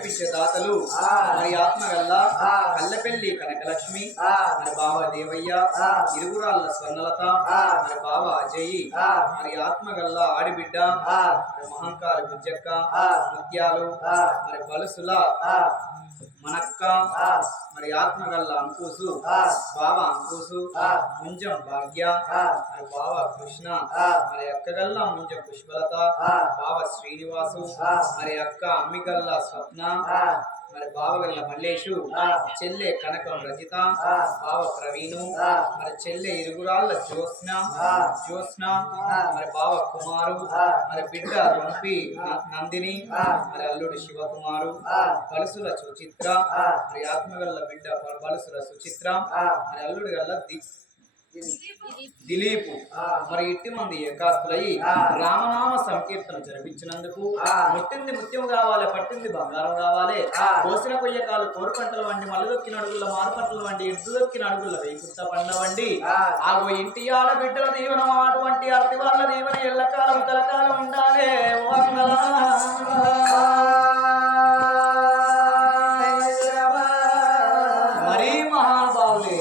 నడిపించే దాతలు మరి ఆత్మగల్ల కల్లపెల్లి కనకలక్ష్మి మరి బావ దేవయ్య ఇరుగురాళ్ళ స్వర్ణలత మరి బావ అజయ్ మరి ఆత్మగల్ల ఆడిబిడ్డ మరి మహంకార గుజ్జక్క ముత్యాలు మరి బలుసుల మనక్క మరి ఆత్మగల్ల అంకుసు బావ అంకుసు ముంజం భాగ్య మరి బావ కృష్ణ మరి అక్కగల్ల ముంజం పుష్పలత బావ శ్రీనివాసు మరి అక్క అమ్మిగల్ల స్వప్న మరి బావగల్ల మల్లేషు చెల్లె కనకం రజిత బావ ప్రవీణు మరి చెల్లె ఇరుగురాళ్ళ జ్యోత్స్న మరి బావ కుమారు మరి బిడ్డ రొంపి నందిని మరి అల్లుడు శివకుమారు బలుసుల సుచిత్ర మరి ఆత్మగల్ల బిడ్డ బలుసుల సుచిత్ర మరి అల్లుడు గల్ల దిలీపు మరి ఇట్టి మంది ఏకాస్తులయ్యి రామనామ సంకీర్తన జరిపించినందుకు ముట్టింది ముత్యం కావాలి, పట్టింది బంగారం కావాలి, కోసిన కొయ్యకాలు కోరుపంటల వండి మల్లదొక్కిన అడుగుల మారుపంటల వండి ఎద్దుదొక్కిన అడుగుల వేకుర్త పండ్ల వండి ఆగో ఇంటి ఆడబిడ్డల దీవెన అటువంటి అర్తి వాళ్ళ దీవెన ఎల్లకాలం కలకాలం ఉండాలి. మరీ మహానుభావులే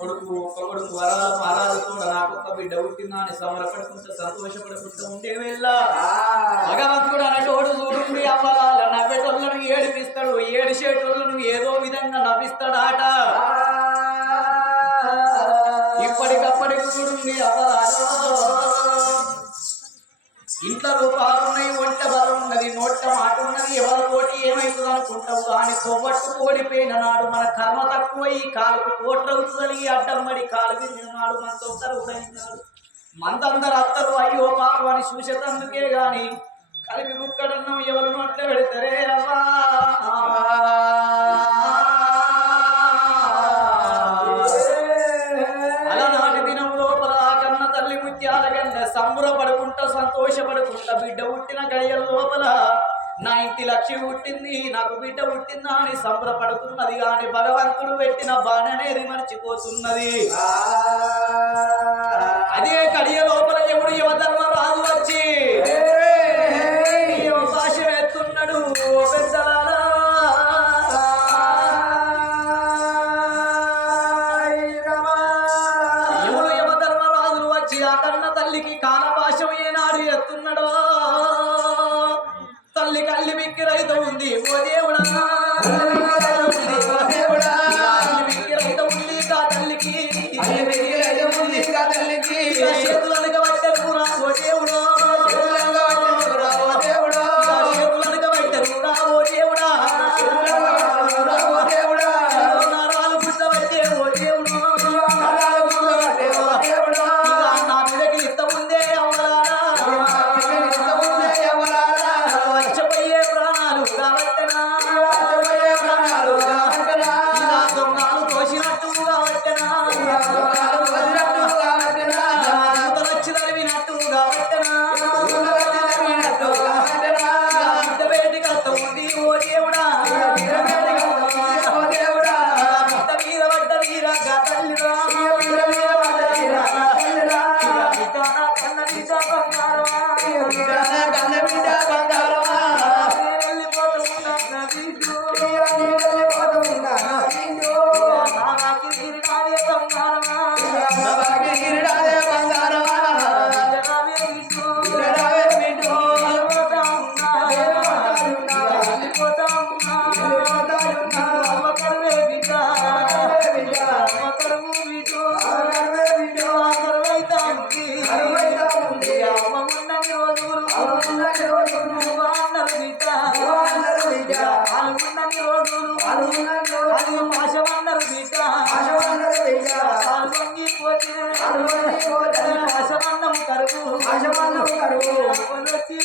కొడుకు వరాల మహారాజుతో నాకొక్క బిడ్డ పుట్టిందా అని సమరపడుకుంటూ సంతోషపడుకుంటూ ఉంటే వెళ్ళ భగవంతుడు అనేటోడు చూడుండి అవ్వాల నవ్వేటోళ్ళను ఏడిపిస్తాడు, ఏడిచేటోళ్ళను ఏదో విధంగా నవ్విస్తాడాట. ఇప్పటికప్పటికి చూడుండి అవ్వాలో ఇంట్లో రూపాలున్నాయి, ఒంట బలం ఉన్నది, నోట మాట ఉన్నది, ఎవరి కోటి ఏమైతుంది అనుకుంటావు కానీ కొవ్వట్టు ఓడిపోయిన నాడు మన కర్మ తక్కువ ఈ కాలుకు కోట్రవుతుందని అడ్డమ్మడి కాలు విరిగిన నాడు మనతో ఉదయినాడు. మందందరు అత్తరు అయ్యో పాపం అని చూసేటందుకే గాని కలిపి బుక్కడన్నం ఎవరు నోట్ల పెడతారే అవ్వా. అలనాటి దినం లోపల కన్న తల్లి ముత్యాల కన్నా సంబరపడుకుంటా సంతోషపడుకుంటా బిడ్డ పుట్టిన గడియల లోపల నా ఇంటి లక్ష్మి పుట్టింది, నాకు బిడ్డ పుట్టిందా అని సంబరపడుతున్నది కానీ భగవంతుడు పెట్టిన బాణనేది మర్చిపోతున్నది. అదే కడియ లోపల ఎవడు యువధర్మరాజు వచ్చి అవకాశం ఎత్తున్నాడు. పెద్దలారా ఎవడు యువధర్మరాజులు వచ్చి ఆ కన్న తల్లికి కాలభాషం ఏనాడు ఎత్తున్నాడో తల్లి కల్లి మిక్కి రైతు ఉంది ఓ దేవుడా, మిక్కి రైతు ఉంది కా తల్లికి చేతులనక పట్టరు రా ఓ దేవుడా, చేతులనక పట్టరు రా ఓ దేవుడా, నరాలు పుట్టబట్టే ఓ దేవుడు, నా మీదకి ఇత్త ఉందే అవ్వలారా, వచ్చపోయే ప్రాణాలు కావట్టనా, దొంగలు తోసినట్టు కావట్టనా, వచ్చి తరివినట్టు కావట్టనా, బిడ్డ బయటికి అత్త ఉంది ఓ దేవుడా, బిడ్డ మీద పడ్డ వీరగా తల్లిరా, కన్న బిడ్డ బంగారమా, వెళ్ళిపోతున్నా భాషమన్నారు బిడ్డ భాషమన్నం కరువు వచ్చి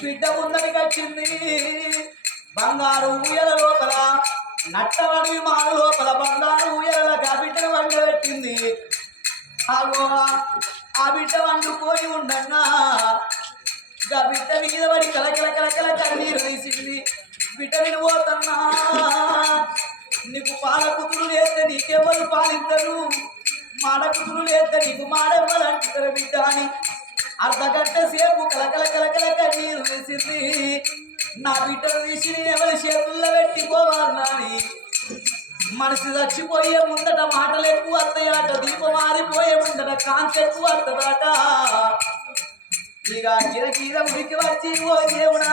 బిడ్డ ఉన్నది కచ్చింది బంగారు ఊయల లోపల నట్టవడి మాన లోపల బంగారు ఊయల బిడ్డను వండబెట్టింది. ఆ బిడ్డ వండుకొని ఉండగా గా బిడ్డ మీద పడి కలకల కలకల కన్నీరు తీసింది. బిడ్డ నేను పోతన్నా, నీకు పాల కుతులు లేస్తే నీకెవ్వరు పాలిద్దరు, మాడ కుతులు లేస్తే నీకు మాడెవ్వరు అంటారు బిడ్డ అని అర్ధగంట సేపు కలకల కలకల కన్నీరు వేసింది. నా బిడ్డను తీసి ఎవరి చేతుల్లో పెట్టిపోవాలని మనసు చచ్చిపోయే ముందట మాటలు ఎక్కువ వస్తాయట, దీపం మారిపోయే ముందట కాంతి ఎక్కువ వస్తుందట. ఇక గిరగిర ఉరికి వచ్చి ఓ దేవుడా,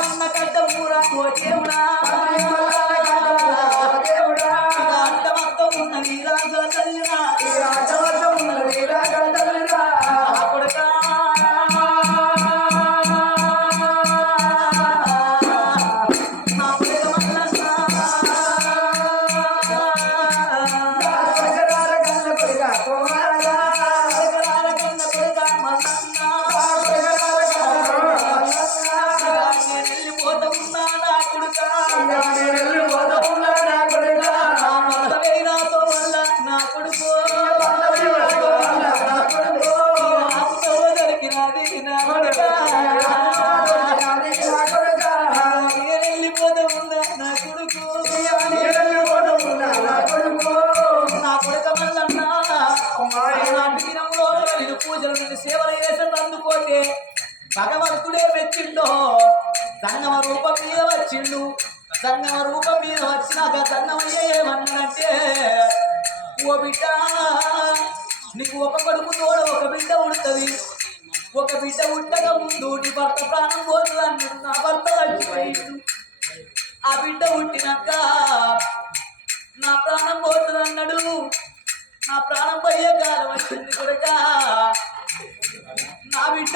అన్న కట్ట ఊరా ఓ దేవుడా, అడ్డమక్క ఉన్న నీరాజుల తల్లిరా కొడుకా సేవలు చేసేందుకోతే భగవంతుడే మెచ్చిండో. సంగమ రూపం మీద వచ్చిండు, సంగమ రూపం మీద వచ్చినాక సంగమయ్య ఏమన్నాడంటే, ఓ బిడ్డ నీకు ఒక కొడుకు తోడ ఒక బిడ్డ ఉడుతుంది, ఒక బిడ్డ ఉట్టక ముందు నీ భర్త ప్రాణం పోతుంది అన్నాడు. నా భర్త చచ్చిపోయిండు, ఆ బిడ్డ పుట్టినాక నా ప్రాణం పోతుంది అన్నాడు. నా ప్రాణం పోయే కాలం వచ్చింది కొడుక, నా బిడ్డ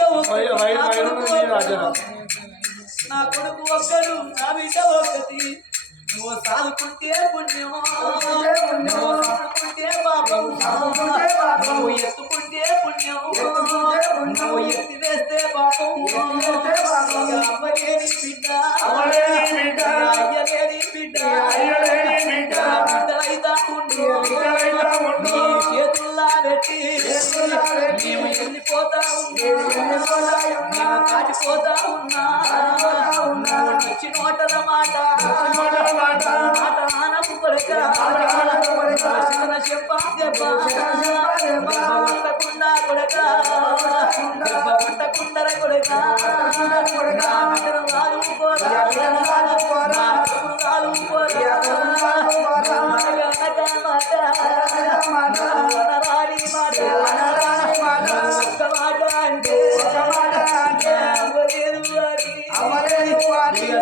నా కొడుకు ఒక్కడు, నా బిడ్డ ఒక్కటి. నువ్వు సాదుకుంటే పుణ్యం, నువ్వు సాదుకుంటే పాపం, నువ్వు ఎత్తుకుంటే పుణ్యం, నువ్వు ఎత్తి వేస్తే పాపం. అమ్మలేని బిడ్డ, అయ్యలేని బిడ్డ, బిడ్డలైతా ఉండు చేతుల్లా పెట్టి మేము వెళ్ళిపోతా ఉన్నా, మేము కాటిపోతా ఉన్నా. వచ్చి నోటల మాట మాట ఆనపు కొడుక చెప్ప కొట్టకుండా కొడుక కొట్టకుండర కొడుక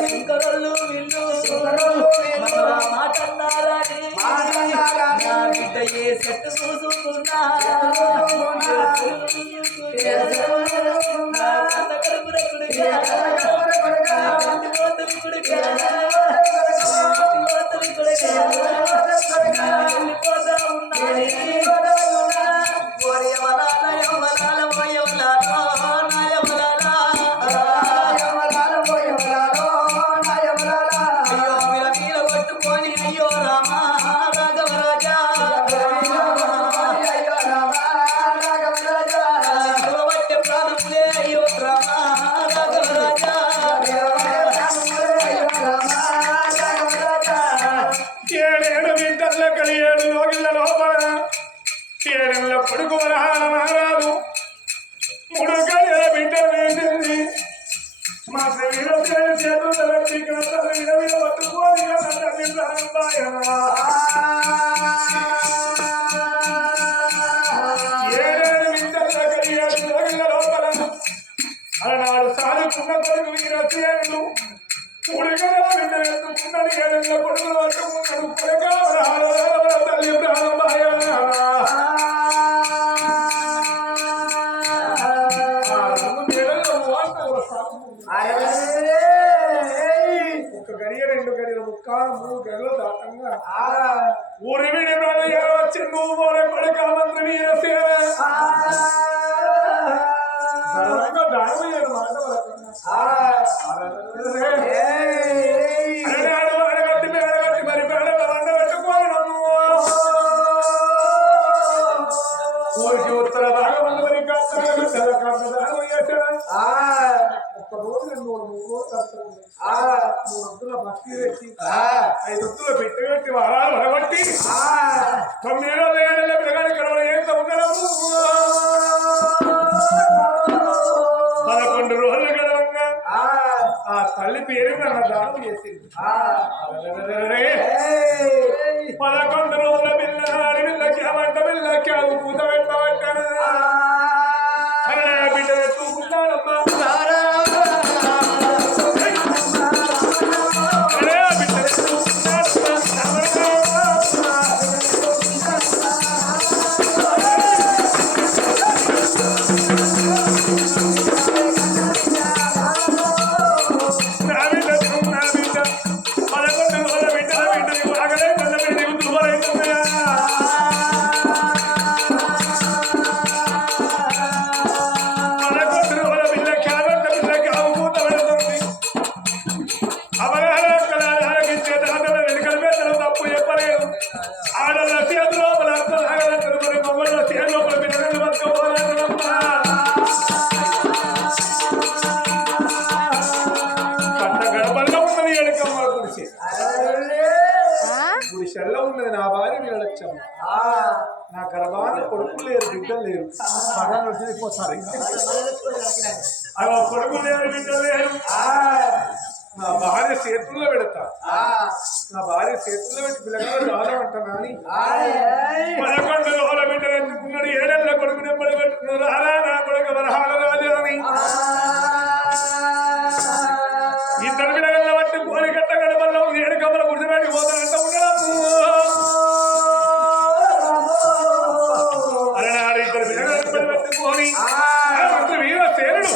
సుంకరళ్ళు విల్లు మాటన్నారని బిడ్డ ఏ చెట్టు చూసుకున్నా కొడుకు వరహాల మహారాజు 3 గడియల బిడ్డ వేసింది మా శరీర చేతులు పట్టుకోని అలనాడు సాదుకున్న కొడుకు వీరసేనుడు 3 గడియల బిడ్డ ఎత్తుకున్నాడు 7 కొడుకులు పట్టుకున్నాడు తల్లి ప్రాణమాయ ఒక గడియ 2 గడియల ముక్క 3 గడియలు దాటంగా ఊరి విడి వచ్చి నువ్వు పోలే కొడుక మంత్రి వీరసేన దానమయ్యాడు మాట అడగట్టి మేడగట్టి మరి మేడల వండ పెట్టుకోను ఊరికి ఉత్తర భాగం మరి ఒక్క రోజు 2 3 రోజులు 3 వద్దుల భక్తి పెట్టి 5 వద్దుల పెట్టి వారాలు వడగొట్టి 9 రోజులు 7 నెలల పిల్లగాడి ఇక్కడ ఏంత ఉండడము 11 రోజులు గడవంగా ఆ తల్లి పేరు నన్ను దానం చేసింది 11 రోజుల పిల్లగాడి పిల్లకి వంట పిల్లకి అవి పూత పెట్టబట్టాను బిడ్డ ఎత్తుకుంటాడమ్మా గుడిసెల్లో ఉన్నది నా భార్య వీరలక్ష్యం నా గర్భాన్ని కొడుకులు లేరు బిడ్డలు లేరు మగలు వచ్చిపోతారు అవి కొడుకులు లేరు బిడ్డలు లేరు నా భార్య చేతుల్లో పెడతా నా భార్య చేతుల్లో పెట్టి పిల్లగాడు రాదంటున్నా అని 11 రోజుల బిడ్డలు ఎత్తుకున్నాడు 7 నెలల కొడుకు నెమ్మడి పెట్టుకున్నాడు రారా నా కొడుకు వరహాల రాజు అని ఇద్దరు పిల్లగల్ల బట్టి కోరి కట్ట గడపల్లో 7 కమ్మల గుడిసెపెట్టి పోతానంట ఉండడం అలనాడు ఇద్దరు పిల్లగల పెట్టుకొని మంత్రి వీరసేనుడు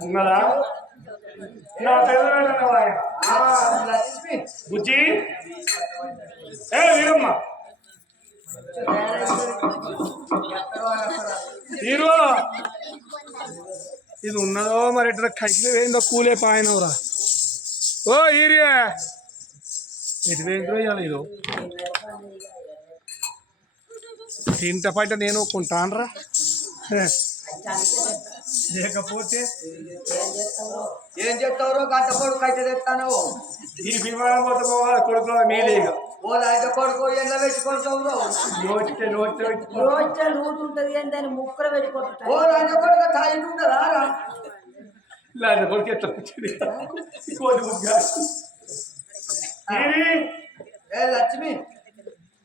ఉన్నదా నా బుజ్జి ఏ వీరమ్మ హీరో ఇది ఉన్నదో మరి ఎట్లా కైకిలో వేయిందో కూలే పాయనవరా ఓ హీరియా ఎటు వేయిందో ఇవ్వాలి ఇది ఇంత పైట నేను కొంటానరా లేకపోతే ఏం చెప్తావు గంట కొడుకు అయితే తెస్తాను ఈ విమానం పోతే పోవాలి కొడుకు మీదే ఇక ఓ గంట కొడుకు ఎండ పెట్టుకుంటావు నోటితే లూటు ఉంటుంది అని దాన్ని ముక్కలు పెట్టుకుంటా ఓ గంట కొడుకు తాయి ఉంటుందా లేదా కొడుకు ఎట్లా వచ్చింది కోడి ముగ్గా ఏ లక్ష్మి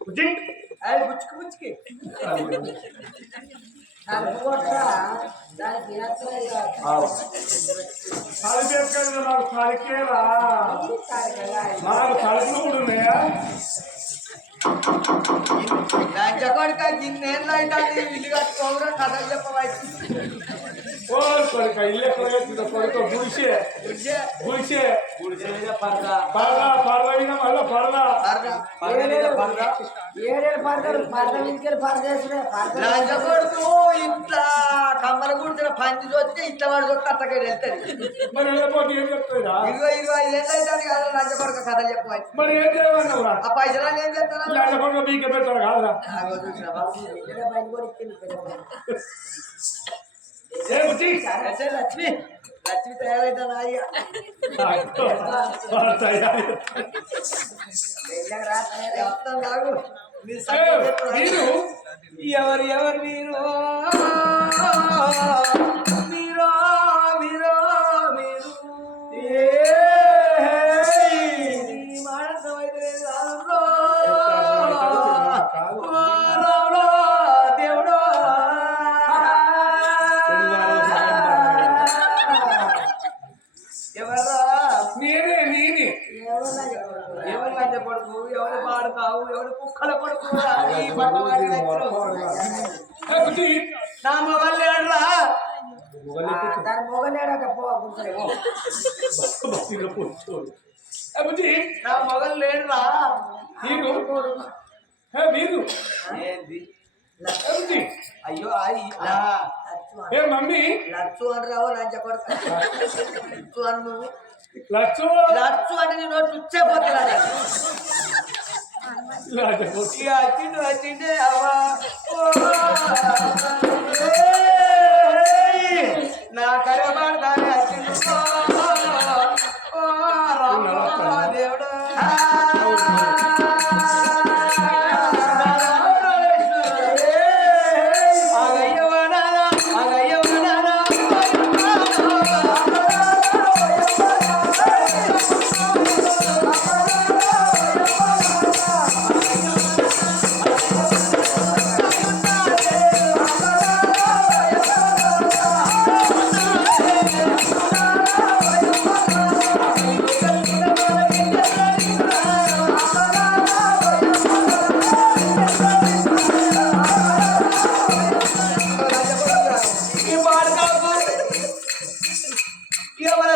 బుజ్జి అది పుచ్చుకు పుచ్చుకి దానికి వినట్లేదు కాలు పేరుకెళ్ళి మాకు కాలికేరా మాకు కడుపులు కూడా ఉన్నాయా లంచకొడుక గిన్నెళ్ళు అయితే ఇల్లు కట్టుకోగా కథలు చెప్పవచ్చు ఓ కొడుక ఇల్లే కొడుక గుడిసే గుడిసే పరద మీద మళ్ళా పరద ఏడేళ్ళు పడతారు పడత ఇంటికి పడదేసుడే లంచకొడుకు ఇంట్లో కమ్మల గుడిచిన పంచి చూస్తే ఇంట్లో వాడు చూస్తే అత్తగా వెళ్తాడు మరి వెళ్ళకపోతే ఏం చెప్తారా 25 ఏళ్ళు అయితే కదా లంచకొడుక కథలు చెప్పవచ్చు మరి ఏం చేయమన్నావురా ఆ పైసలు ఏం చేస్తారా లేకపోతే మీకే పెడతారు కాదురా బయట కూడా ఇచ్చింది ఏ బుజ్జి లక్ష్మి లక్ష్మి తయారైతే నాకు మీరు ఎవరు మీరు మీరు మీరు మీరు మానసమైతే దేవుడు ఎవర్రా నేనే నేనే ఎవరు లంచ కొడుకు ఎవరు పాడుతావు ఎవరు కుక్కల కొడుకు ఈ పట్టవాడి ఏ బుజ్జి నా మొగలు లేడురా దాని మొగలేడట పో కూర్చో బస్సులో కూర్చోడు ఏ బుజ్జి నా మొగలు లేడురా మీరు మీరు ఏంది ఏ బుజ్జి అయ్యో ఏ మమ్మీ లచ్చు అని రావు లంచ కొడుకు లచ్చు అని నువ్వు లచ్చు లచ్చు అంటే నేను చుచ్చేపోతున్నా ఇక వచ్చిండు అవ్వా నా కరబాడు దాని వచ్చిండు దేవుడు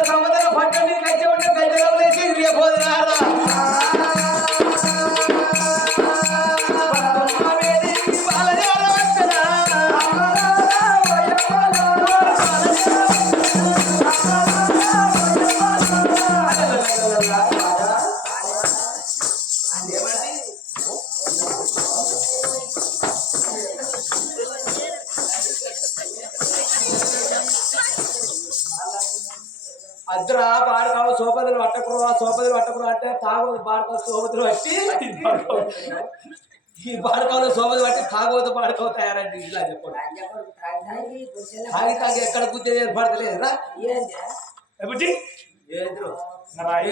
సముద్రం పట్టణి గజ్జ ఉంటే గజ్జలో లేచి రేపోదురారా అద్దురా బాడకావు సోపదులు పట్టకురు అంటే తాగోదు బాడకావు సోపదులు పట్టి ఈ బాడకావులో సోపది పట్టి తాగోదు బాడకావు తయారండి ఇలా చెప్పండి తాగి ఎక్కడ గుద్దేది ఏర్పడతలేదురా బుజ్జి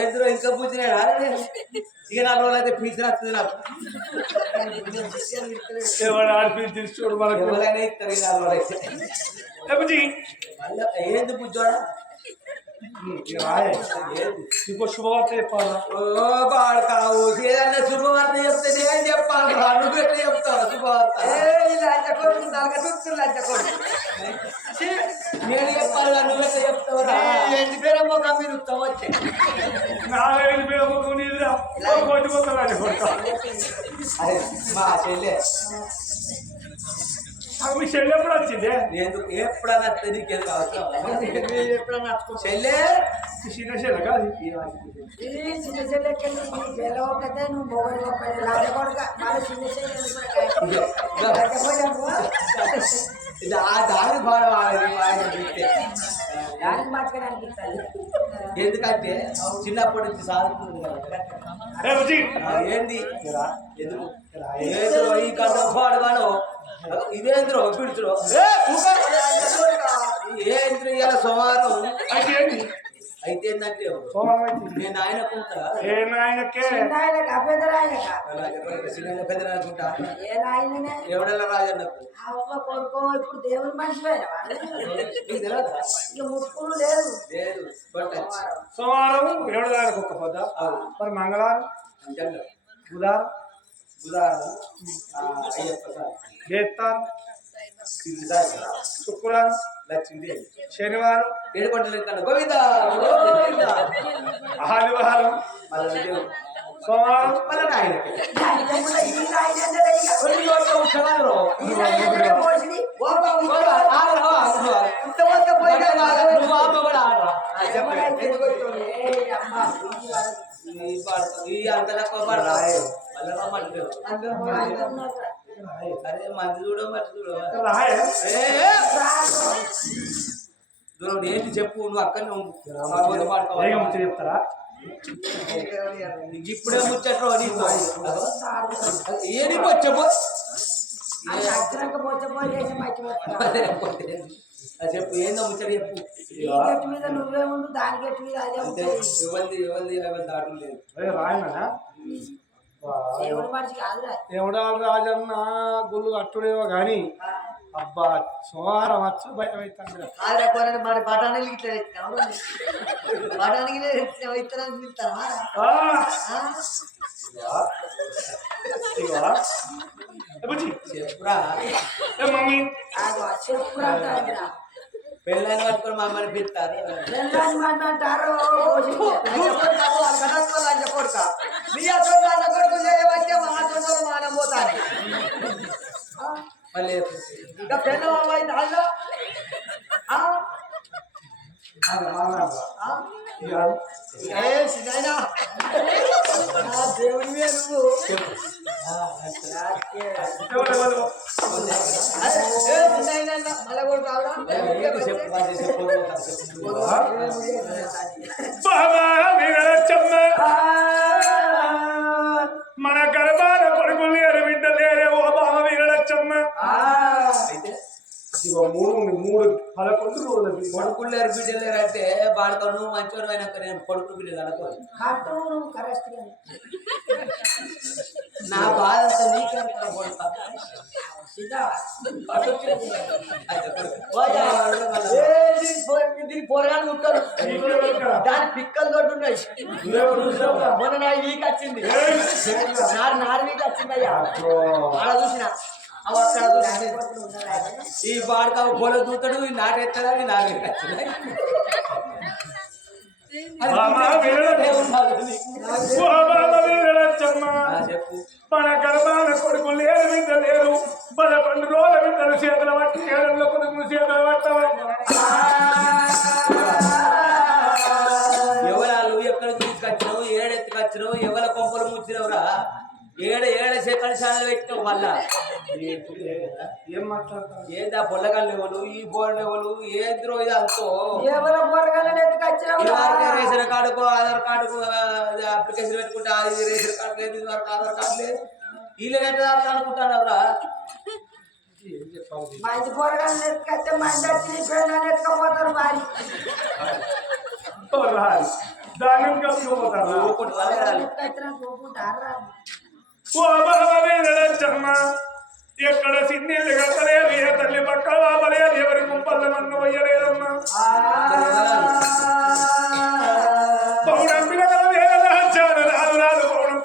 ఏదిరో ఇంకా బుద్ధినాడు ఇక 4 రోజులు అయితే ఫీజు వస్తుంది నాకు ఎవరు ఆడిపి తీసుకోడు మనకు ఎవరైనా ఇస్తారు ఈ 4 రోజులు అయితే బుజ్జి మళ్ళీ ఏంది బుజ్జోడా ఇంకో శుభవార్త చెప్పాలా ఓ బాడకావు ఏదన్నా శుభవార్త చెప్తే నేను చెప్పాలి నువ్వు ఎట్లా చెప్తావు శుభవార్త నేను చెప్పాలి నువ్వు ఎట్లా చెప్తావు ఎంటి పేరు ఒక మీరు ఉత్తమ వచ్చే 4-5 వేల ముఖం నీళ్ళ కొట్టుకుంటా అరే మా చెల్లె మీ చెల్లి ఎప్పుడు వచ్చింది నేను ఎప్పుడన్నా నీకేది కావచ్చు ఎప్పుడన్నా చెల్లె చిన్న చెల్లె కాదు చిన్న చెల్లెకెళ్ళి ఒకటే నువ్వు మొగలు ఒకటే లాంటి కొడుక మళ్ళీ చిన్న దాని బాగా దానికి మాత్రమే అనిపిస్తుంది ఎందుకంటే చిన్నప్పటి నుంచి సాగుతుంది ఏంది ఎందుకు ఏదో ఈ కంటే పాడుగాను ఇదేంద్రో పిడుచురో ఏంద్ర ఇలా సోమవారం అయితే ఏంటి అయితే ఏంటంటే సోమవారం అయితే నేను ఆయన కుంటా ఏ నాయనకే చిన్నాయనక పెద్దరాయనక చిన్న పెద్ద అనుకుంటా ఏ నాయననే ఎవడెಲ್ಲ రాజన్నకు అవ్వ కొడుకో ఇప్పుడు దేవుని మనిషిపోయినవా నీకు తెలియదా ఇక ముట్టుకులు లేదు లేదు కొట్టచ్చు సోమవారం 7 దానికి ఒక్క పొద్ద మరి మంగళవారం అంతే బుధవారం బుధవారం అయ్యప్ప సార్ బేత్తారం సిద్ధార్థ శుక్రవారం లక్ష్మీదేవి శనివారం ఏడుకొండల కన్నా గోవిందా గోవిందా ఆదివారం మళ్ళీ సోమవారం మళ్ళీ నాయనకి ఈ నాయనంటే అరే మంది చూడ మట్టి చూడ రాయ దూరం ఏంటి చెప్పు నువ్వు అక్కడనే వేగం ముచ్చట చెప్తారా ఇప్పుడే ముచ్చట్లు ఏడికి వచ్చాము పోతే మర్చిపోతా చెప్పు ఏందో ముచ్చట చెప్పు ఈ గట్టు మీద నువ్వే ఉండు దాని గట్టు మీద అదే అంతే ఉంటుంది ఎవరిది దాటం లేదు రాయనా దేవుడి మనిషి కాదురా ఎవడాలు రాజన్న గుళ్ళు కట్టుడేవో గాని అబ్బా సోమవారం వచ్చు భయం అవుతుంది మరి బఠానీలు ఇట్లా బఠానీలు ఇతరానికి ఇస్తారా చెప్పురా మమ్మీ చెప్పురా పెళ్ళని పట్టుకొని మమ్మల్ని పిలుస్తారు వెళ్ళని మాట అంటారు కొడుక మీ అసలు కొడుకు చేయవచ్చే మా అసలు మానం పోతాను మళ్ళీ ఇంకా పెళ్ళ అయితే అల్లో దేవుడి మీద నువ్వు మళ్ళా కూడా మన గర్భాన కొడుకులు లేరు బిడ్డ లేరే ఓ బావ వీరలచ్చమ్మ అయితే ఇగో మూడు 11 రోజులు కొడుకులు లేరు బిడ్డలు లేరు అంటే వాడుకో నువ్వు మంచివాడు అయినాక నేను కొడుకు బిడ్డలు అనుకోను కట్టు నువ్వు కరెక్ట్ నా బాధ అంతా నీకే కొడుతా దీని పోరగానే ఉంటారు దాని పిక్కలు తోటి ఉన్నాయి మొన్న నా వీక్ వచ్చింది నారు వీక్ వచ్చింది అయ్యా ఆడ చూసిన అవి అక్కడ చూసిన ఈ వాడుక బోల దూతాడు ఈ నాటెత్తాడు ఈ నాగేస్తాడు చెప్పు మన గర్భాన కొడుకు లేరు బిడ్డ లేరు 11 రోజుల బిడ్డలు చేతులు పట్టి 7 కొడుకులు చేతులు పట్టవాలి ఎవరాలు ఎక్కడ తీసుకొచ్చినావు ఏడెత్తుకొచ్చినావు ఎవల కొంపలు ముచ్చినవురా ఏడ సెకండ్ ఛానల్ పెట్టినావు మళ్ళా ఏం మాట్లాడతారు ఏందా పొల్లగల్ లెవెలు ఈ బోర్డు లెవెలు ఏంద్రో ఇది అంతో ఎవరో పొరగాలని ఎత్తుకొచ్చినా రేషన్ కార్డుకు ఆధార్ కార్డుకు అప్లికేషన్ పెట్టుకుంటే అది రేషన్ కార్డు లేదు ఇది వరకు ఆధార్ కార్డు లేదు వీళ్ళు ఎట్లా అనుకుంటున్నారా ఏం చెప్పాలి మంచి పొరగాలని ఎత్తుకొస్తే మంచి వచ్చి నీ పిల్లలని ఎత్తుకపోతారు మరి దాన్ని కలుపుకోపోతారా ఒకటి వరగాలి ఎత్తుకొచ్చినా పోకుంటారా ఓ బావ వీరలచ్చమ్మ ఎక్కడ సిన్నీళ్ళు కట్టలేదు ఏ తల్లి పక్క వాపలేదు ఎవరి గుంపల్ల నన్ను వయ్యలేదమ్మా పౌడం పిల్లల వేలాచారు రాదు పౌడం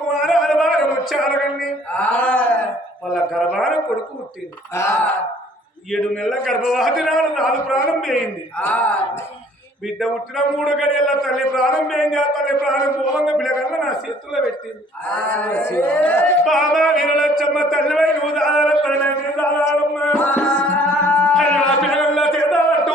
కుమారాలు బాగా వచ్చారు కండి వాళ్ళ గర్భాన కొడుకు పుట్టింది 7 నెలల గర్భవతి రాదు ప్రాణం వేయింది బిడ్డ పుట్టిన 3 గడియల తల్లి ప్రాణం వేయింది ఆ తల్లి ప్రాణం పోవంగా పిల్లగల్ల నా చేతుల్లో పెట్టింది బాబా వీరలచ్చమ్మ తల్లివై నువ్వు దాదాల తల్లి దాదాలమ్మ పిల్లగల్ల చేతట్టు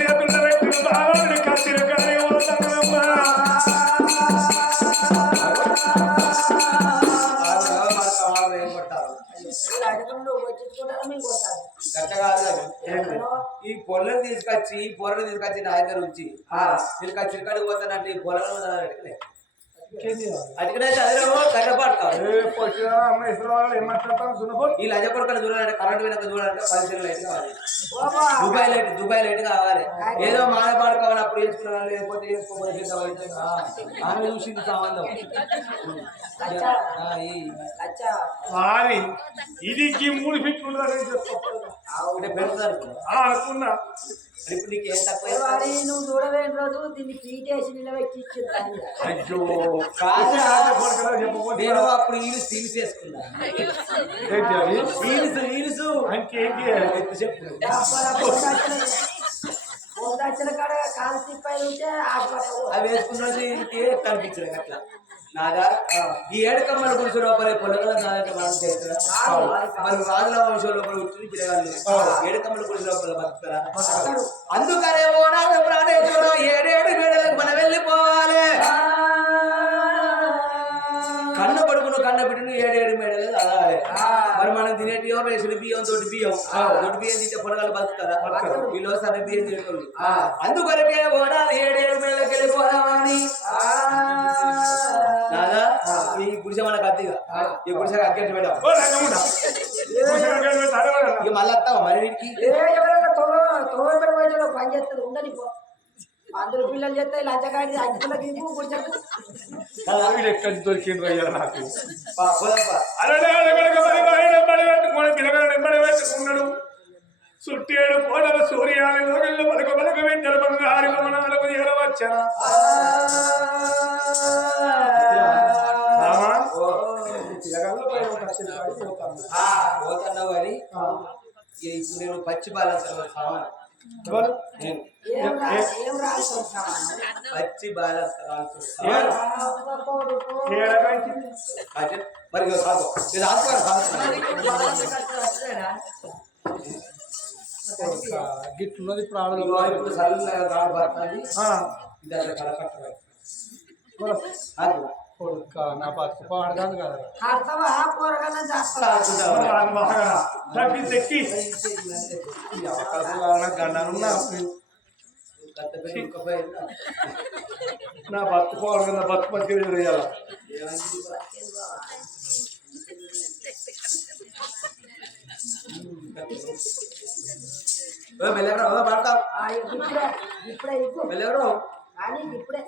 చేతుల్లో పెట్టి బాబాని కసిరి కానీ పోతానమ్మా పొలం తీసుకొచ్చి నా దగ్గర ఉంచి తీసుకొచ్చి ఇక్కడికి పోతానంటే ఈ పొలం అటుకనైతే అదే కట్టపడతారు ఈ లజ కొడుకుని చూడాలంటే కరెంట్ పోయినాక చూడాలంటే 10 లైట్ కావాలి, దుబాయ్ లైట్ కావాలి. ఏదో మానపాడు కావాలి అప్పుడు వేసుకున్నాను, లేకపోతే వేసుకోకపోతే ఆమె చూసింది సంబంధం. ఇది 3 ఫీట్లు పెడతారు అనుకున్నా. ఇప్పుడు నీకు ఏం తక్కువ నువ్వు చూడలేని రోజు దీన్ని పీటేసి నిలబెట్టి అయ్యో నేను అప్పుడు ఈల్స్ తీసేసుకున్నా. వచ్చిన కాడ కాలు తిప్పాయి ఉంటే అవి వేసుకున్నది కనిపించలేదు అట్లా. నాదా ఈ ఏడుకమ్మల గురించి లోపల పొలగల నాదంటే మనం చేస్తారా? మరి రాజుల వంశం లోపల ఉత్తిని తిరగాలి, ఏడుకమ్మల గురించి లోపల బతుకుతారా? అందుకనే ఓనాడు ప్రాణేశ్వర 7 మేడలకు మనం వెళ్ళిపోవాలి. కన్న పడుకున్న కన్న బిడ్డను 7 మేడలు అలాగే. మరి మనం తినేటియో రేసిన బియ్యం తోటి బియ్యం తింటే పొలగాలు బతుకుతారా? వీళ్ళు సరే బియ్యం తినేటోళ్ళు. అందుకొరకే ఓనాడు 7 మేడలకు వెళ్ళిపోదామని నాదా ఈ గుడిసె మనకు అద్దెగా, ఈ గుడిసె అగ్గట్టు పెట్టాం. ఇక మళ్ళీ వస్తావా మరి వీటికి? ఎవరైనా 90 వయసులో పని చేస్తుంది ఉండని అందరూ పిల్లలు చేస్తే లంచగాడి అగ్గులకి ఎక్కడి దొరికిండ్రు అయ్యా నాకు. పెట్టుకున్నాడు చుట్టేడు కోడల సూర్యాలు పలక పలక వెంటల బంగారు మనకు చేరవచ్చనా? పోతున్నావు అని ఇప్పుడు నేను పచ్చి బాలంతా సామాను పచ్చి బాలంతా మరి గిట్లున్నది ఇప్పుడు ఆడదు. ఇప్పుడు సరళ పడుతుంది ఇది అట్లా కలకట్ట కొడుక నా బతుకు పాడగాను కదా తెక్కి గండనున్నా నా బతుకు పాడగా నా బతుకు బతికి వేయాల. వెళ్ళెవరో పడతావు వెళ్ళెవరో ఇప్పుడే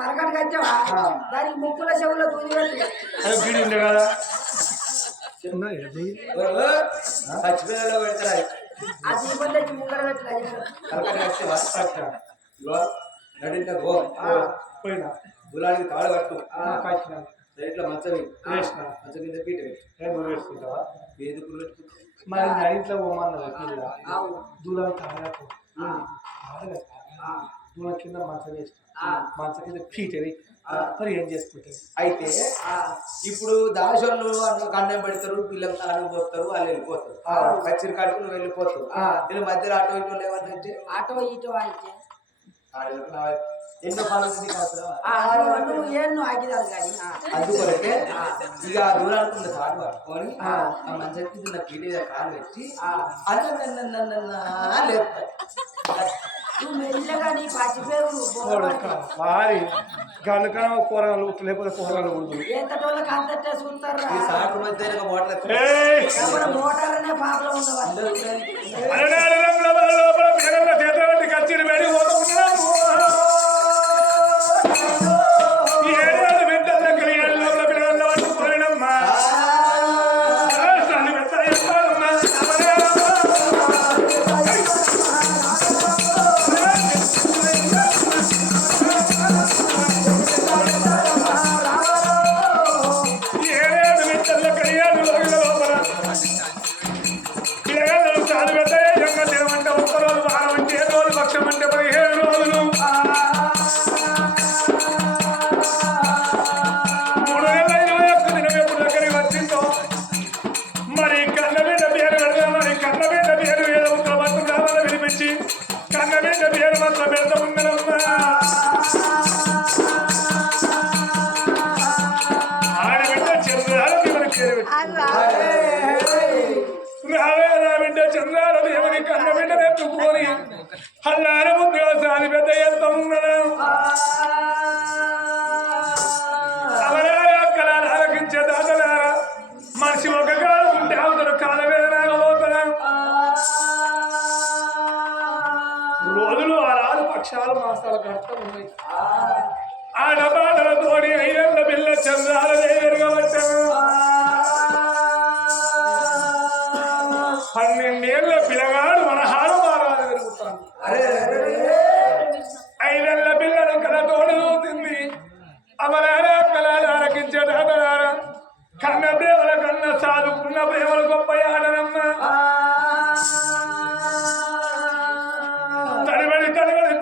తరగతి కట్టావా దానికి ముక్కుల చెవుల్లో దూది పెట్టి ఉండే కదా చచ్చిపోయిన పెడతారా? ఆ దీపం తెచ్చి ముంగడ నడింట గో పోయినా గులానికి తాడు కట్టు ఇట్లా మంచం మంచం కింద పీట వేసుకుంటావా? ఏదుకు పెట్టుకుంటా మరి నడింట్లో పోమన్నది దూరం తాగకు దూరం కింద మంచం వేస్తా మంచం కింద పీటది మరి ఏం చేసుకుంటారు? అయితే ఇప్పుడు దాసోళ్ళు కండం పెడతారు, పిల్లలు తాను పోతారు, వాళ్ళు వెళ్ళిపోతారు. కచ్చిరి కడుపు నువ్వు వెళ్ళిపోతావు. నేను మధ్యలో ఆటో ఇటో లేవనంటే ఆటో ఇటో అయితే ఎన్నో పనులు అందుకొరకే ఇక దూరానికి ఉన్న తాడు పట్టుకొని ఆ మంచం కింద ఉన్న పీట మీద కాలు పెట్టి అన్న లేపుతాడు. వారి కనుక కూరగాయలు లేకపోతే కూరగాయలు ఉంటుంది. ఈ సాకు మధ్య మోటార్ అనే పాపలో కచ్చిరి వేడి ఆడబిడ్డ చెరువు చంద్రాల దేవుని కన్న బిడ్డనెత్తుకొని అల్లార ముందుగా సాని పెద్ద ఎంత ఉన్నాడు అవరారా కళ ఆలకించే దాతలారా మనిషి ఒక కాలం ఉంటే అవతల కాల వేదనాగబోతున్నా రోజులు వారాలు పక్షాలు మాసాలకు అర్థం ఉన్నాయి ఆడపాటలతోటి 5 ఏళ్ల పిల్ల చంద్రాల దేవరుగా వచ్చాను 12 ఏళ్ల పిల్లగాడు మనహాడు మారాలు పెరుగుతాను 5 ఏళ్ల పిల్లను కళతోడు చూసింది అమరారా కళలు ఆలకించే దాతలారా కన్న దేవుల కన్న సాధుకున్న ప్రేమలు గొప్ప ఆడనమ్మ తడిబడి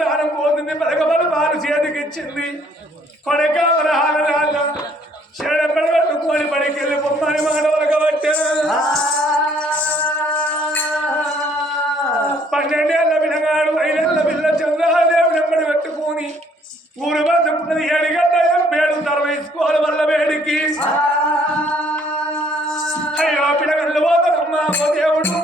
దానం పోతుంది పదకబడి వారు చేతికి ఇచ్చింది కొడక వరహాల రాళ్ళ చెడబడి పట్టుకొని పడికెళ్ళి బొమ్మని మానవులకు పట్టాను 12 ఏళ్ల పిల్లగాడు 5 ఏళ్ల పిల్ల చంద్రదేవుడు ఎమ్మడి పెట్టుకొని ఊరు బంధుకున్నది 7 గంటల పేడు తరవేసుకోవాలి వల్ల వేడికి అయ్యో పిల్లగళ్ళు పోతారమ్మా ఓ దేవుడు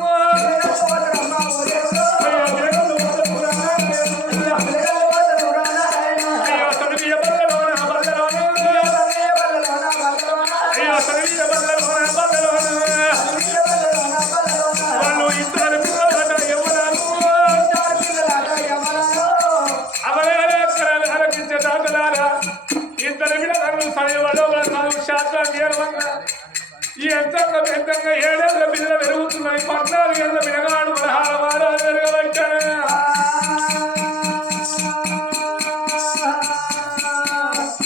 ఎంత పెద్దగా 7 ఏళ్ల పిల్ల పెరుగుతున్నాయి 14 ఏళ్ల పిల్లగాడు 16 వారాలు పెరగబట్టాను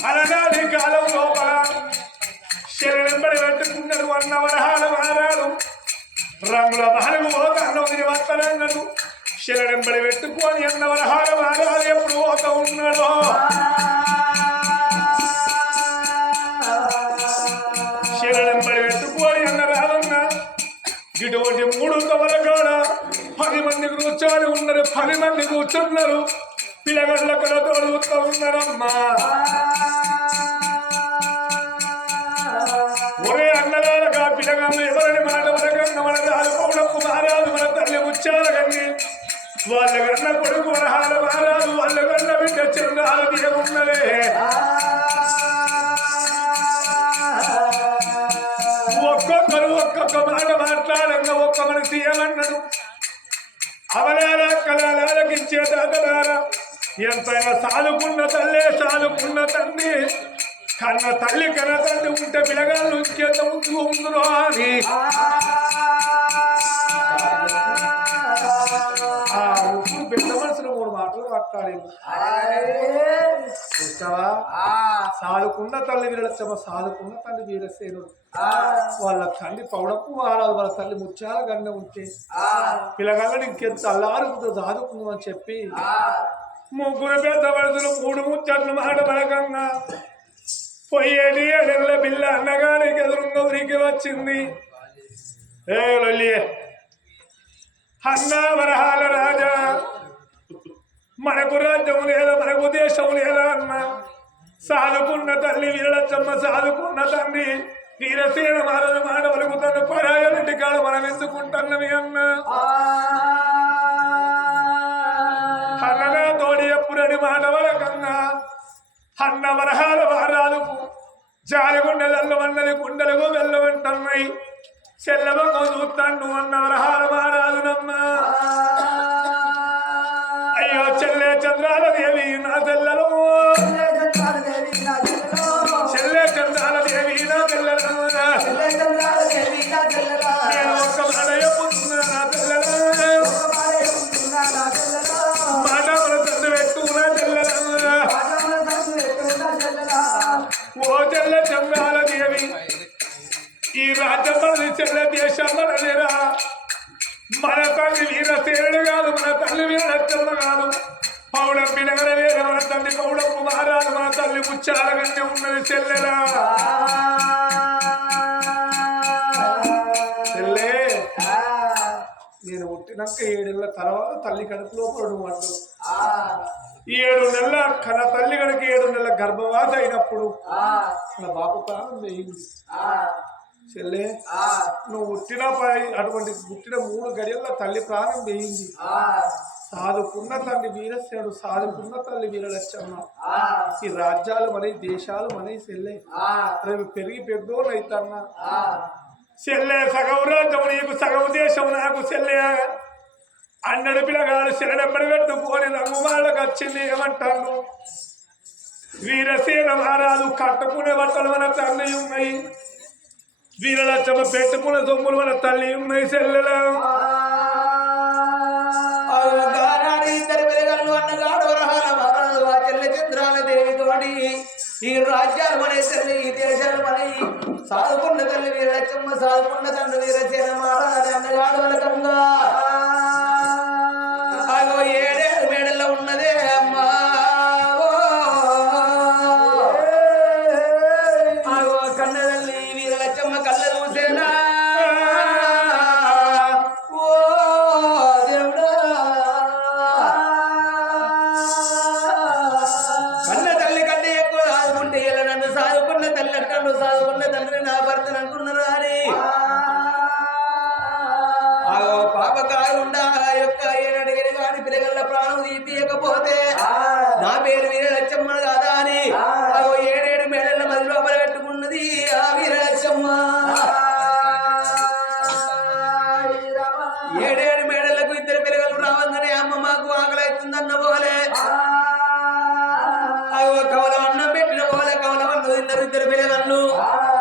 అలనాటి కాలం లోపల శరీరంబడి పెట్టుకున్నాడు 1 వరహాల వారాలు రంగుల బాలకు పోతాను వస్తనన్నాడు శరీరంబడి పెట్టుకొని 1 వరహాల వారాలు ఎప్పుడు పోతా ఉన్నాడో శరీరంబడి పెట్టుకొని అన్న రాదన్నా ఇటువంటి 3 కవల కాడ 10 మంది కూర్చొని ఉన్నారు 10 మంది కూర్చున్నారు పిల్లగడ్ల కళతో చూస్తూ ఉన్నారమ్మా ఒరే అన్నగారుగా పిల్లగాళ్ళు ఎవరని మాట వరకన్న మన రాదు పౌడప్పు మారాదు మన తల్లి ముచ్చారగండి వాళ్ళ కన్న కొడుకు వరహాల మారాదు వాళ్ళ కన్న బిడ్డ చంద్రాల ఉన్నదే ఒక్కొక్కరు ఒక్కొక్క మాట మాట్లాడంగా ఒక్క మనిషి ఏమన్నాడు అవలారా కళాలకించే దాతలారా ఎంతైనా సాలుకున్న తల్లే సాలుకున్న తండ్రి కన్న తల్లి కన్న తండ్రి ఉంటే పిల్లగాళ్ళు ఇంకెంత ముందు ఉందో అని ఇప్పుడు పెద్ద మనుషులు 3 మాటలు మాట్లాడేది చూస్తావా సాలుకున్న తల్లి వీరలచ్చమ్మ సాలుకున్న తల్లి వీరసేనుడు వాళ్ళ తల్లి పౌడపు వారాలు వాళ్ళ తల్లి ముత్యాల గన్న ఉంటే పిల్లగాళ్ళని ఇంకెంత అల్లారుకుంటూ దాదుకుందాం అని చెప్పి 3 పెద్ద మనుషులు 3 ముచ్చట్లు మాట పడకంగా పోయేది 7 ఏళ్ల పిల్ల అన్నగారికి ఎదురుగా ఉరికి వచ్చింది ఏ లొల్లి అన్న వరహాల రాజా మనకు రాజ్యం లేదా మనకు దేశం లేదా అన్న సాదుకున్న తల్లి వీరలచ్చమ్మ సాదుకున్న తండ్రి వీరసేన మహారాజు మాట పలుకుతున్న పరాయాలంటి కాడ మనం ఎందుకుంటున్నవి అన్న అన్నగా తోడి ఎప్పుడని మాట వరకన్నా అన్న వరహాల వారాలకు జాలిగుండెలల్లో అన్నది గుండెలకు వెళ్ళమంటున్నాయి చెల్లెమ్మకు చూస్తాను అన్న వరహాల వారాలునమ్మా అయ్యో చెల్లె చంద్రాల దేవి నా చెల్లెలు చెల్లె చంద్రాల దేవి నా చెల్లెలు నేను ఒక్క మాట చెప్పుతున్నా నా చెల్లెలు మాట మన తండ్రి పెట్టుకున్నా చెల్లెలు ఓ చెల్లె చంద్రాల దేవి ఈ రాజ్యం మనది చెల్లె దేశం మనదేరా మన తల్లి వీరసేనుడు కాదు మన తల్లి వీరలచ్చమ్మ కాదు పౌడప్పి నగర వేరే మన తల్లి పౌడప్పు మారాలు మన తల్లి ముచ్చాలగన్నే ఉన్నది చెల్లెలా చెల్లె నేను పుట్టినాక 7 ఏళ్ల తర్వాత తల్లి కడుపులో పడు వండు 7 నెలల కన తల్లి కనుక 7 నెలల గర్భవాత అయినప్పుడు మన బాబు ప్రాణం వేయింది చెల్లె నువ్వు పుట్టిన అటువంటి పుట్టిన 3 గడియల్లో తల్లి ప్రాణం వేయింది. సాధుకున్న తల్లి వీరసేనుడు, సాధుకున్న తల్లి వీరలక్ష్మణ. ఈ రాజ్యాలు మన దేశాలు మన చెల్లె రేపు పెరిగి పెద్దోళ్ళు అవుతాన్నా. చెల్లె సగం రాజ్యం నీకు సగం దేశం నాకు చెల్లె అన్నడు పిల్లగాడు శరణెంబడి పెట్టుకొని రంగుమాలకు వచ్చింది. ఏమంటాను వీరసేన మహారాజు కట్టుకునే బట్టలు మన తల్లి ఉన్నాయి, వీరలక్ష్మ పెట్టుకునే సొమ్ములు మన తల్లి ఉన్నాయి. చెల్లెల ఇద్దరు పిల్లగాళ్ళు అన్నగాడు చెల్లె చంద్రాల దేవి తోడి ఈ రాజ్యాలు మన చెల్లి, ఈ దేశాలు మన సాధుకున్న తల్లి వీరలక్ష్మ, సాధుకున్న తండ్రి వీరసేన మహారాజు అన్నగాడు వలకంగా 7 మేడల్లో ఉన్నదే అమ్మా. కన్నదల్లి వీరలక్ష్మ కళ్ళ చూసేనా సాధుకున్న తండ్రి నా భర్త అనుకున్నారు అని పాపకాయ ఉండా యొక్క ఏనడిగని కానీ పిల్లగల్ల ప్రాణం తీయకపోతే నా పేరు వీరలక్ష్మ కాదా అని 7 మేడల మధ్య లోపల పెట్టుకున్నది ఆ వీరలక్ష్మ. 7 మేడలకు 2 పిల్లగలు రావంగానే అమ్మ మాకు ఆకలి అవుతుందన్న పోలే కవలం అన్నం పెట్టిన పోలే కవలం అన్నం తిన్నారు 2 పిల్లగళ్ళు.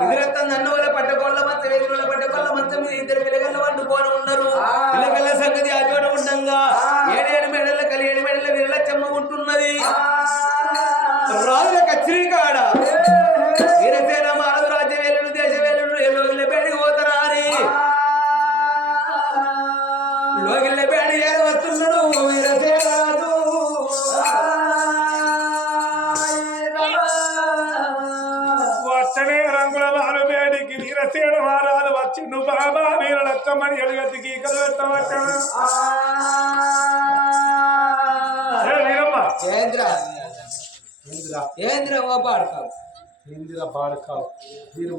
ఎదురెత్తంది అన్న వాళ్ళ పట్టకొల్ల మంచం ఎదురుల పట్టకొల్ల మంచం మీద 2 పిల్లగళ్ళు వండుకొని ఉన్నారు. పిల్లగల్ల సంగతి ఆ చోట ఉండంగా 7 మేడల కలి 7 మేడల వీరలక్ష్మ ఉంటున్నది. రాజుల కచ్చిరికాడ వీరసేన మహారాజు రాజ్యవేలుడు దేశవేలుడు లోగిళ్ళ పేడికి పోతారా అని లోగిళ్ళ పేడి వస్తున్నాడు వీరసేన రాజు. వచ్చనే రంగుల వారు వేడికి వీరసేన మహారాజు వచ్చిండు. బాబా వీరలక్ష్మని ఎలుగెత్తి గీకలు పెట్టవచ్చాను. ఏంద్ర బాడకావు ఇందిరా బాడకావు మీరు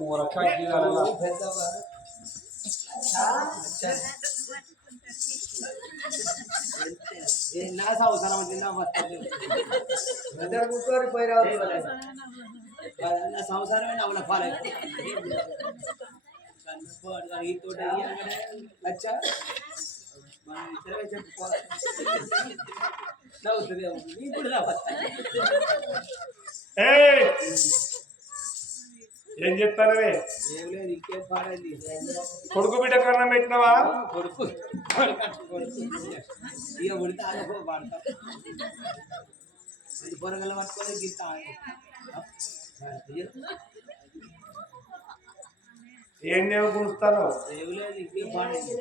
నా సంవత్సరం కూర్చొని పోయి నా సంవత్సరమే నవ్వుల పాలే అచ్చా ఏం చెప్తానవే? ఏం లేదు ఇంకేం పాడండి. కొడుకు బిడ్డ కన్నా పెట్టినవా? కొడుకు ఇక ఉడితే ఆగపో పాడతా పొరగల పట్టుకొని గిత్త ఏం నేను గుంచుతాను? ఏం లేదు ఇంకేం పాడండి.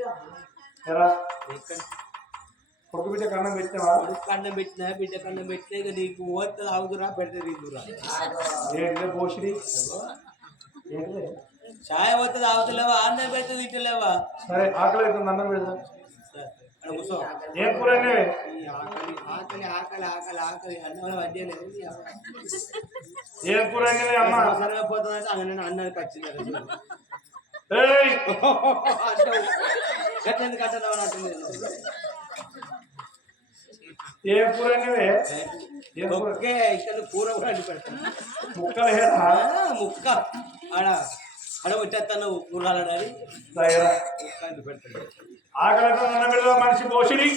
కొడుకు బిడ్డ కన్నం పెట్టినవా? కన్నం పెట్టినా బిడ్డ కన్నం పెట్టినా ఇక నీకు ఓత ఆగుదురా పెడితే తిందురా. ఏంటి పోషిడి చాయ్ పోతే తాగుతలేవా అన్నం పెడితే తింటలేవా? సరే ఆకలి అవుతుంది అన్నం పెడదాం. కూర్చో. ఏం కూర? ఆకలి ఆకలి ఆకలి ఆకలి ఆకలి అన్నం వడ్డీ లేదు. ఏం కూర అమ్మా? సరిగా పోతుందంటే అన్న అన్నానికి వచ్చింది ఎందుకు అంటున్నావు అంటుంది. ఏం కూర? ఇక్కడ కూర కూడా అండి పెడతాను. ముక్క ఆడ ఆడ వచ్చేస్తాను కూరాలని పెడతాను. ఆకలి మనిషి పోషిడి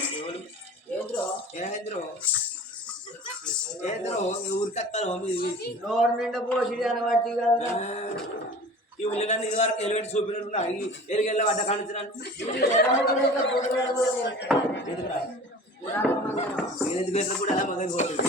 ఊరికొస్తాను. నోరు నిండా పోసిడి అనబట్టి కదా ఈ ఉల్లిగడ్డ ఇది వరకు ఎలిగడ్డ చూపినట్టున్నా ఎలిగెళ్ళ వడ్డ కానిచ్చినాను. ఎందుకు పెట్టిన కూడా అలా మగ పోతుంది.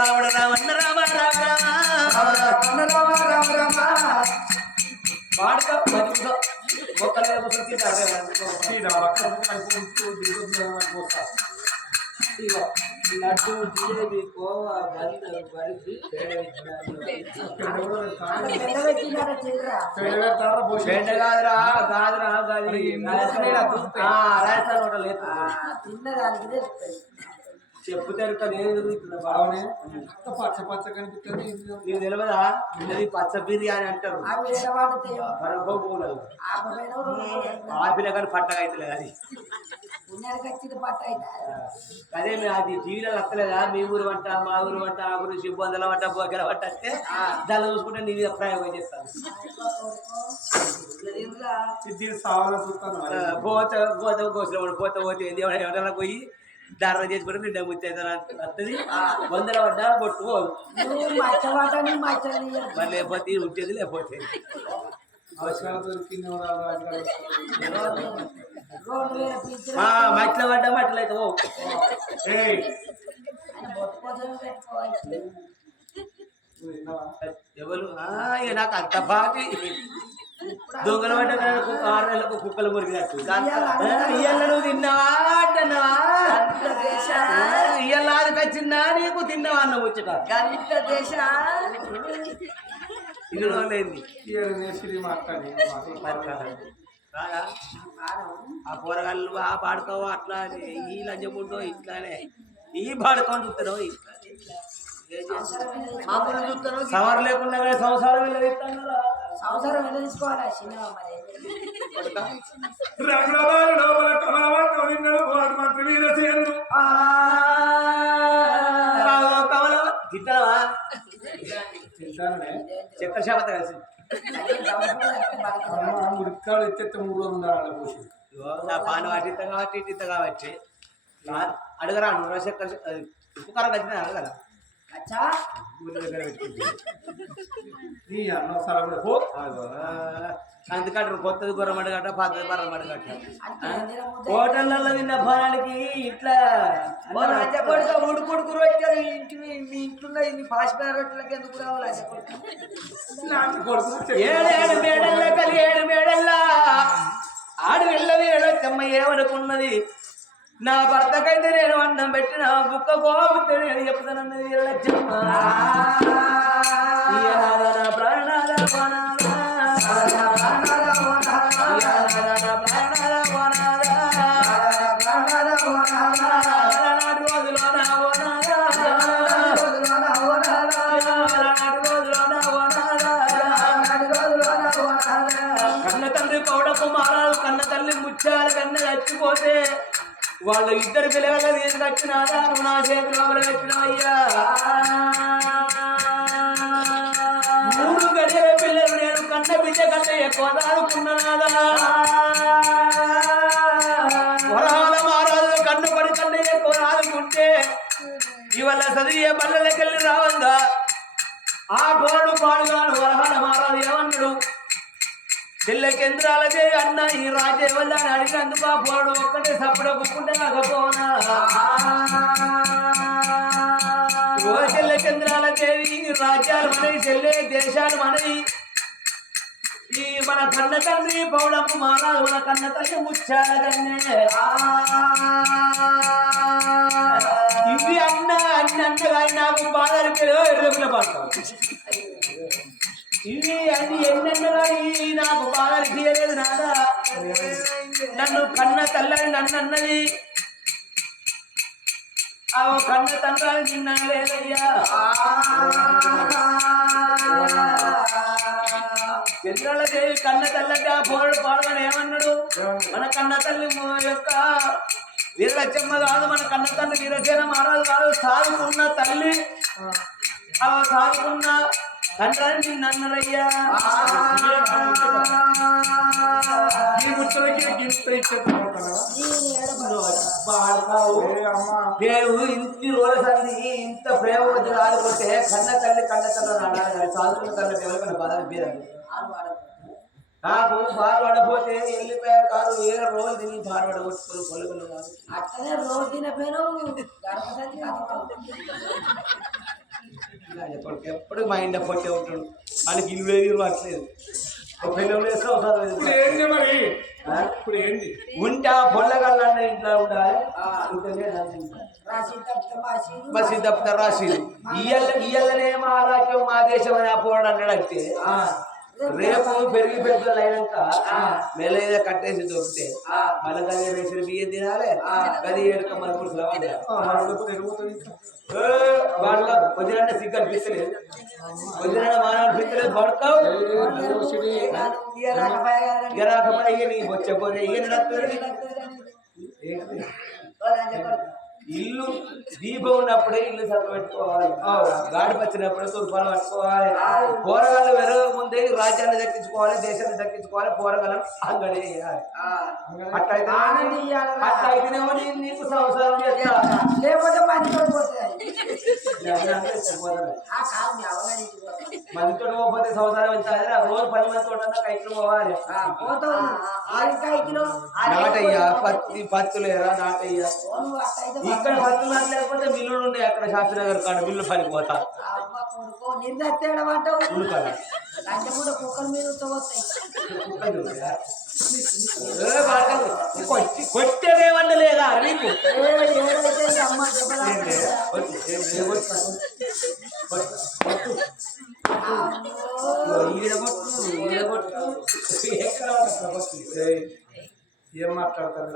రావణ రావణ రామ రామ పాడుకో బతుకుతో మొక్కలు కూర్చొని లడ్డు జిలేబి కోవా బంద్ బరిసి బెండ కాదురా కాదురా కాదు రాజస్థాన్ హోటల్ తిన్నదానికి చెప్పు తెరుక నేను బాగునే పచ్చ పచ్చ కనిపిస్తుంది నీకు తెలియదా ఇది పచ్చ బిర్యానీ అంటారు అవి ఎడవాడితే ఆపిల కానీ పట్టగా అవుతలేదు అది పుణ్యానికి వచ్చింది పట్ట అయితే అదే అది టీవీలో వస్తలేదా మీ ఊరు వంట మా ఊరు వంట ఆ ఊరు సిబ్బందుల వంట బోకెల వంట వస్తే దాన్ని చూసుకుంటే నీ మీద ప్రయోగం చేస్తాను పోత పోత కోసిన పోత పోతే ఎవరైనా పోయి దారం చేసుకుంటే నిండా ముచ్చేస్తాను వస్తుంది వందల పడ్డా కొట్టు పోదు మచ్చవాటని మచ్చని మరి లేకపోతే ఉంటేది లేకపోతే అవసరాలు దొరికింది రోడ్డు వేల పిలిచిన మట్ల పడ్డా మట్ల అయితే ఓ బొట్టుకోసం పెట్టుకోవాలి ఎవరు ఇక నాకు అంత బాగా దొంగల పడ్డ 6 నెలలకు కుక్కలు మురిగినట్టు ఇయ్యాల నువ్వు తిన్నావా అంటున్నావా ఇయ్యాల అది వచ్చిందా నీకు తిన్నావా అన్న ముచ్చట గంట దేశ ఇది రోజులైంది ఆ కూరగాయలు ఆ పాడుకోవో అట్లా ఈ లంచముండో ఇట్లానే ఈ పాడుకొని చూస్తారో మామూలు చూస్తారో సవర్ లేకుండా కానీ సంసారం వెళ్ళిస్తాను సంవత్సరం ఎలా తీసుకోవాలా సినిమా మరి తింటావా చక్కెర శాపత కలిసి మురికాలు ఎత్తెత్తే 3 రోజులు ఉండాలి పోసి నా పాన వాటిత కాబట్టి ఇటిత కాబట్టి అడగరా నువ్వు చక్కెర ఉప్పు కారం కలిసిన అడగరా అచ్చా నీ అన్న సరే కూడా పో అందుకంటారు కొత్తది గుర్రమడ గట్ట పాతది బర్రమడ గట్ట హోటళ్ళల్లో తిన్న ఫలానికి ఇట్లా ఉడుకుడుకు రొట్టెలు ఇంటి మీ ఇంట్లో ఇన్ని పాసిపోయిన రొట్టెలకి ఎందుకు రావాలి ఏడేడు మేడల్ల కలి 7 మేడల్లా ఆడు వెళ్ళవి వెళ్ళచ్చమ్మ ఏమనుకున్నది నా భర్తకైతే నేను అన్నం పెట్టిన బుక్క కోపితే నేను చెప్తానన్నది వెళ్ళచ్చమ్మ నా ప్రాణాల కన్న తండ్రి పౌడకు మారాలు కన్న తల్లి ముచ్చాలు కన్న చచ్చిపోతే వాళ్ళు ఇద్దరు పిల్లలుగా తీసుకొచ్చినారా నువ్వు నా చేతిలో పెట్టినవయ్యా 3 గడియల పిల్లలు నేను కన్న బిడ్డ కంటే ఎక్కువ దాడుకున్నాదా వరహాల మారాలు కన్ను పడి కంటే ఎక్కువ ఆదుకుంటే ఇవాళ చదివే పల్లెలకెళ్ళి రావందా ఆ పోడు పాడుగాను వరహాల మారాలు ఏమన్నాడు చెల్లె కేంద్రాలకే అన్న ఈ రాజ్య వల్ల అడిగినందుకు ఆ పోడు ఒక్కటే సప్పుడు ఒప్పుకుంటే కాకపోనా ఓ చెల్లె కేంద్రాలకేవి రాజ్యాలు మనవి చెల్లె దేశాలు మనవి ఈ మన కన్న తండ్రి పౌడమ్మ మారాలు మన కన్న తల్లి ముచ్చాల కన్నే ఇవి అన్న అన్ని అన్నగా నాకు బాధలు ఎర్రపిల్ల పడతాను ఇవి అన్ని ఎన్నెన్నగా నాకు బాధలు తీయలేదు నాదా నన్ను కన్న తల్లని నన్ను అన్నది ఆ కన్న తండ్రి నిన్న లేదయ్యా చంద్రాల దేవి కన్న తల్లంటే ఆ పోడు పాడమని ఏమన్నాడు మన కన్న తల్లి యొక్క వీరలచ్చమ్మ కాదు మన కన్న తల్లి వీరసేన మహారాజు కాదు సాదుకున్న తల్లి సాదుకున్న తండ్రి నన్నయ్యా నేను ఇన్ని రోజులు ఇంత ప్రేమ వద్దు ఆడుకుంటే కన్న తల్లి సాదుకున్న తల్లి ఎవరికైనా బాధ పేరండి నాకు బాధపడపోతే వెళ్ళిపోయారు కాదు 7 రోజులు తిని బాధపడగొట్టుకుని పొలగలు కాదు అట్లనే రోజు తిన పేరు ఎప్పుడు మా ఇంట్లో పొట్టే ఉంటాడు వాళ్ళకి ఇల్లు లేదు రావట్లేదు ఒక పిల్లలు వేస్తే అవసరం లేదు ఇప్పుడు ఏంది మరి ఇప్పుడు ఏంది ఉంటా పొల్లగల్ల ఇంట్లో ఉండాలి ఉంటేనే మసీద్ తప్పుతారు రాసి ఇయ్యల్లనే మా రాజ్యం మా దేశం అని ఆ పోరాడు అన్నాడు అంటే రేపు పెరిగి పెద్దలు అయినాక నెల ఏదో కట్టేసి దొరికితే మళ్ళీ గది రేసిన బియ్యం తినాలి గది ఏడుక మన పురుషుల వాళ్ళ వదిలంటే సిగ్గు అనిపిస్తలేదు వదిలిన మానవుడు పిత్తలేదు పడతావు రాకపోతే ఇక నీకు వచ్చకపోతే ఇక నడుస్తుంది ఇల్లు దీపం ఉన్నప్పుడే ఇల్లు సగ పెట్టుకోవాలి గాడి పచ్చినప్పుడే తుర్పాలు పట్టుకోవాలి పోరగాళ్ళు వెరగ ముందే రాజ్యాన్ని దక్కించుకోవాలి దేశాన్ని దక్కించుకోవాలి పోరగాళ్ళం అంగడి వేయాలి అట్లయితేనేమో నీకు సంవత్సరం చేస్తా లేకపోతే మంచి పోతాయి మందితో పోతే సంవత్సరం వచ్చాలి రోజు 10 మంది తోట కైకిలు పోవాలి నాటయ్యా పత్తులు ఎరా నాటయ్యా ఇక్కడ పత్తులు నాకు లేకపోతే మిల్లులు ఉన్నాయి అక్కడ శాస్త్రనగర్ కాడ మిల్లు పనికి పోతా కుక్కల మీద కొట్టేదేమన్నా లేదా నీకు ఏం మాట్లాడతారు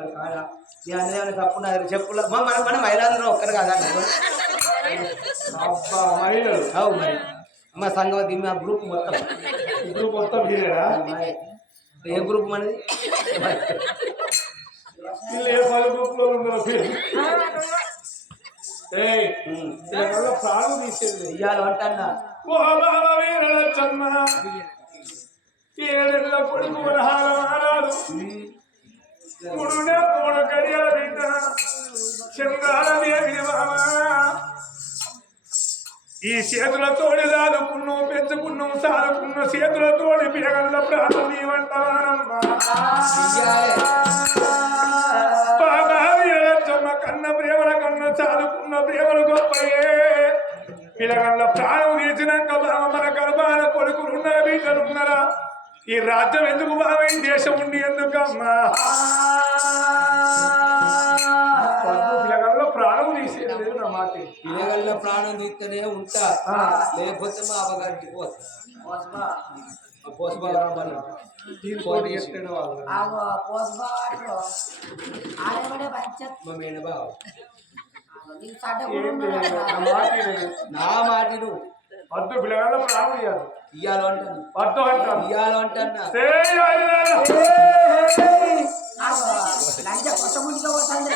తప్పు చెప్పుల మన మహిళలందరూ ఒక్కరు కదా అబ్బా మహిళలు అవు మరి మా సంఘం మా గ్రూప్ మొత్తం గ్రూప్ మొత్తం వీరేనా ఏ గ్రూప్ మనది వీళ్ళు ఏ 10 గ్రూప్ లో ఉన్నారో ప్రాణం తీసేది ఇవాళ అంటన్నా ఓ బాబా వీరలచ్చమ్మ ఏడెళ్ళ కొడుకు వరహాలు ముడునే మూడు గడియల బిడ్డ చంద్రాలదేవి బాబా ఈ చేతులతోడి దాదుకున్నాం పెంచుకున్నాం సాదుకున్న చేతులతోడి పిరగల్ల ప్రాణం నీవంటానమ్మా బాబా వీరలచ్చమ్మ కన్న ప్రేమల కన్న సాదుకున్న ప్రేమలు గొప్పయే పిలగల్ల ప్రాణం తీర్చినాక బాబా మన గర్భాల కొడుకులున్నారా బిడ్డలున్నారా ఈ రాజ్యం ఎందుకు బాబా ఈ దేశం ఉండి ఎందుకమ్మా పిల్లగల్లో ప్రాణం తీసేది లేదు నా మాట పిల్లగల్ల ప్రాణం తీస్తూనే ఉంటా లేకపోతే మా అమ్మగారికి నా మాటిను వద్దు పిల్లగల్లో ప్రాణం ఇవ్వాలి ఇయ్యాలో అంటాను వద్దు అంటాను ఇయ్యాలో అంటన్నా లంచ కొత్త ముందుగా పోతుంది